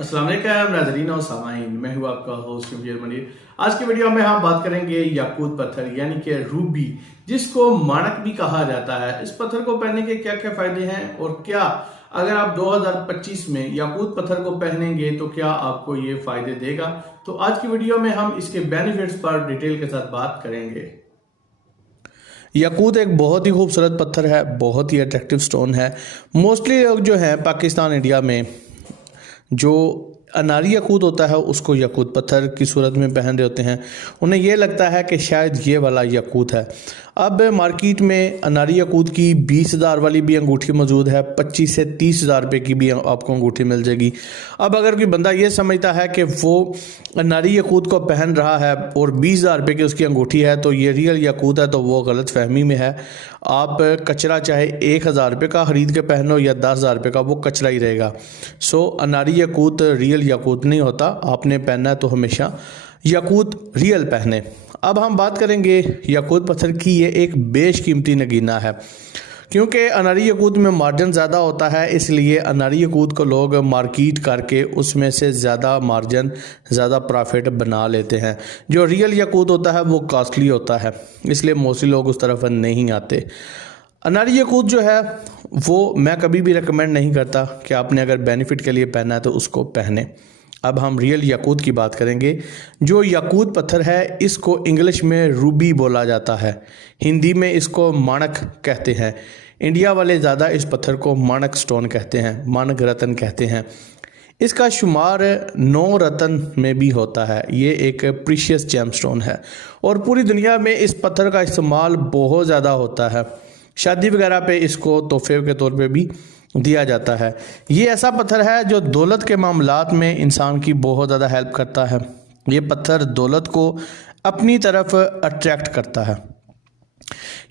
अस्सलाम वालेकुम नाज़रीन और सामाईन, मैं हूं आपका होस्ट शबीर मनीर। आज की वीडियो में हम बात करेंगे याकूत पत्थर यानी कि रूबी, जिसको माणक भी कहा जाता है। इस पत्थर को पहनने के क्या क्या फायदे हैं और क्या अगर आप 2025 में याकूत पत्थर को पहनेंगे तो क्या आपको ये फायदे देगा। तो आज की वीडियो में हम इसके बेनिफिट्स पर डिटेल के साथ बात करेंगे। याकूत एक बहुत ही खूबसूरत पत्थर है, बहुत ही अट्रैक्टिव स्टोन है। मोस्टली लोग जो हैं पाकिस्तान इंडिया में जो अनारी याकूत होता है उसको याकूत पत्थर की सूरत में पहन रहे होते हैं। उन्हें यह लगता है कि शायद ये वाला याकूत है। अब मार्केट में अनारी याकूत की 20,000 वाली भी अंगूठी मौजूद है, 25 से 30,000 रुपये की भी आपको अंगूठी मिल जाएगी। अब अगर कोई बंदा ये समझता है कि वो अनारी याकूत को पहन रहा है और 20,000 रुपये की उसकी अंगूठी है तो ये रियल याकूत है, तो वो गलत फहमी में है। आप कचरा चाहे 1,000 रुपये का ख़रीद के पहनो या 10,000 रुपये का, वो कचरा ही रहेगा। सो अनारी याकूत रियल याकूत नहीं होता। आपने पहनना है तो हमेशा याकूत रियल पहने। अब हम बात करेंगे याकूत पत्थर की। ये एक बेशकीमती नगीना है क्योंकि अनारी याकूत में मार्जिन ज़्यादा होता है, इसलिए अनारी याकूत को लोग मार्केट करके उसमें से ज़्यादा मार्जिन, ज़्यादा प्रॉफिट बना लेते हैं। जो रियल याकूत होता है वो कॉस्टली होता है, इसलिए मोस्टली लोग उस तरफ नहीं आते। अनारी याकूत जो है वो मैं कभी भी रिकमेंड नहीं करता कि आपने अगर बेनिफिट के लिए पहना है तो उसको पहने। अब हम रियल याकूत की बात करेंगे। जो याकूत पत्थर है इसको इंग्लिश में रूबी बोला जाता है, हिंदी में इसको माणक कहते हैं। इंडिया वाले ज़्यादा इस पत्थर को माणक स्टोन कहते हैं, माणक रत्न कहते हैं। इसका शुमार 9 रत्न में भी होता है। ये एक प्रीशियस जेमस्टोन है और पूरी दुनिया में इस पत्थर का इस्तेमाल बहुत ज़्यादा होता है। शादी वगैरह पे इसको तोहफे के तौर पे भी दिया जाता है। ये ऐसा पत्थर है जो दौलत के मामलात में इंसान की बहुत ज़्यादा हेल्प करता है। ये पत्थर दौलत को अपनी तरफ अट्रैक्ट करता है।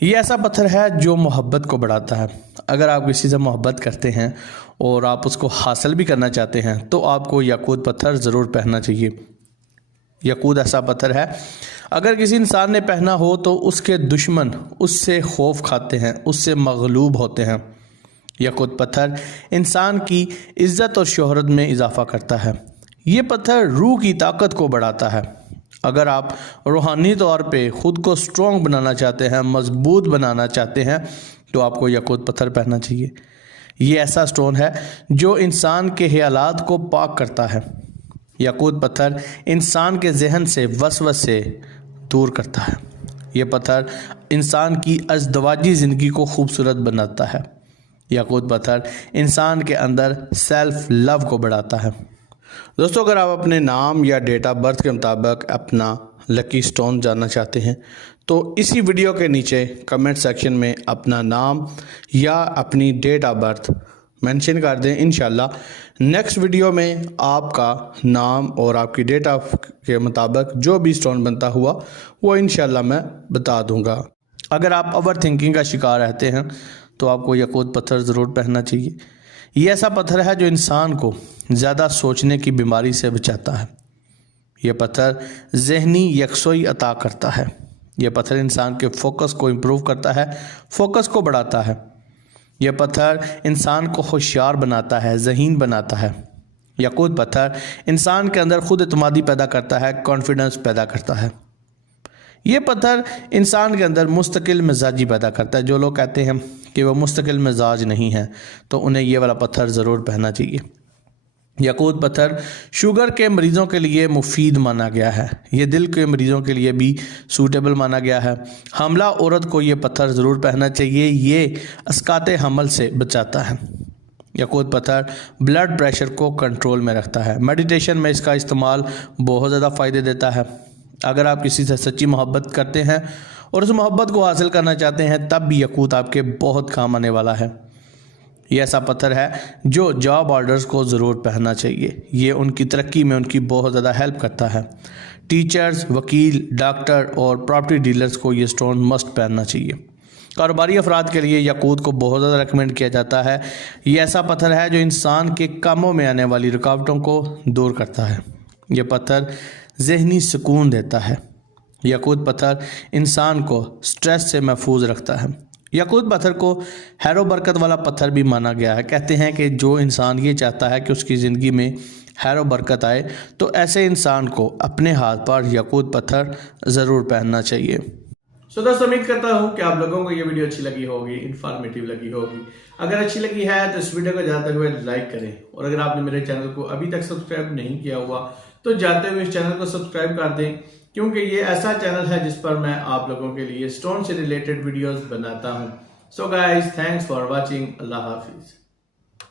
ये ऐसा पत्थर है जो मोहब्बत को बढ़ाता है। अगर आप किसी से मोहब्बत करते हैं और आप उसको हासिल भी करना चाहते हैं तो आपको याकूत पत्थर ज़रूर पहनना चाहिए। याकूत ऐसा पत्थर है अगर किसी इंसान ने पहना हो तो उसके दुश्मन उससे खौफ खाते हैं, उससे मगलूब होते हैं। याकूत पत्थर इंसान की इज़्ज़त और शोहरत में इजाफ़ा करता है। ये पत्थर रूह की ताकत को बढ़ाता है। अगर आप रूहानी तौर पे ख़ुद को स्ट्रॉन्ग बनाना चाहते हैं, मज़बूत बनाना चाहते हैं तो आपको याकूत पत्थर पहनना चाहिए। ये ऐसा स्टोन है जो इंसान के ख़यालात को पाक करता है। याकूत पत्थर इंसान के जहन से वसवसे दूर करता है। ये पत्थर इंसान की अज़दवाजी ज़िंदगी को खूबसूरत बनाता है। याकूत पत्थर इंसान के अंदर सेल्फ लव को बढ़ाता है। दोस्तों, अगर आप अपने नाम या डेट ऑफ बर्थ के मुताबिक अपना लकी स्टोन जानना चाहते हैं तो इसी वीडियो के नीचे कमेंट सेक्शन में अपना नाम या अपनी डेट ऑफ बर्थ मेंशन कर दें। इंशाल्लाह नेक्स्ट वीडियो में आपका नाम और आपकी डेट ऑफ के मुताबिक जो भी स्टोन बनता हुआ वो इंशाल्लाह मैं बता दूंगा। अगर आप ओवर थिंकिंग का शिकार रहते हैं तो आपको याकूत पत्थर ज़रूर पहनना चाहिए। ये ऐसा पत्थर है जो इंसान को ज़्यादा सोचने की बीमारी से बचाता है। यह पत्थर ज़हनी यकसोई अता करता है। यह पत्थर इंसान के फोकस को इम्प्रूव करता है, फोकस को बढ़ाता है। यह पत्थर इंसान को होशियार बनाता है, ज़हीन बनाता है। याकूत पत्थर इंसान के अंदर खुद एतमादी पैदा करता है, कॉन्फिडेंस पैदा करता है। ये पत्थर इंसान के अंदर मुस्तकिल मिजाजी पैदा करता है। जो लोग कहते हैं कि वो मुस्तकिल मिजाज नहीं है तो उन्हें ये वाला पत्थर ज़रूर पहनना चाहिए। याकूत पत्थर शुगर के मरीज़ों के लिए मुफीद माना गया है। ये दिल के मरीज़ों के लिए भी सूटेबल माना गया है। हमला औरत को ये पत्थर ज़रूर पहनना चाहिए। ये अस्काते हमल से बचाता है। याकूत पत्थर ब्लड प्रेशर को कंट्रोल में रखता है। मेडिटेशन में इसका इस्तेमाल बहुत ज़्यादा फ़ायदे देता है। अगर आप किसी से सच्ची मोहब्बत करते हैं और उस मोहब्बत को हासिल करना चाहते हैं तब भी याकूत आपके बहुत काम आने वाला है। ये ऐसा पत्थर है जो जॉब ऑर्डर्स को ज़रूर पहनना चाहिए। ये उनकी तरक्की में उनकी बहुत ज़्यादा हेल्प करता है। टीचर्स, वकील, डॉक्टर और प्रॉपर्टी डीलर्स को ये स्टोन मस्ट पहनना चाहिए। कारोबारी अफराद के लिए याकूत को बहुत ज़्यादा रिकमेंड किया जाता है। ये ऐसा पत्थर है जो इंसान के कामों में आने वाली रुकावटों को दूर करता है। यह पत्थर ज़हनी सुकून देता है। याकूत पत्थर इंसान को स्ट्रेस से महफूज रखता है। याकूत पत्थर को हैरो बरकत वाला पत्थर भी माना गया है। कहते हैं कि जो इंसान ये चाहता है कि उसकी ज़िंदगी में खैर और बरकत आए, तो ऐसे इंसान को अपने हाथ पर याकूत पत्थर ज़रूर पहनना चाहिए। सो दोस्तों, उम्मीद करता हूँ कि आप लोगों को ये वीडियो अच्छी लगी होगी, इन्फॉर्मेटिव लगी होगी। अगर अच्छी लगी है तो इस वीडियो को जाते हुए लाइक करें, और अगर आपने मेरे चैनल को अभी तक सब्सक्राइब नहीं किया हुआ तो जाते हुए इस चैनल को सब्सक्राइब कर दें, क्योंकि ये ऐसा चैनल है जिस पर मैं आप लोगों के लिए स्टोन से रिलेटेड वीडियोस बनाता हूँ। So guys, thanks for watching. Allah Hafiz.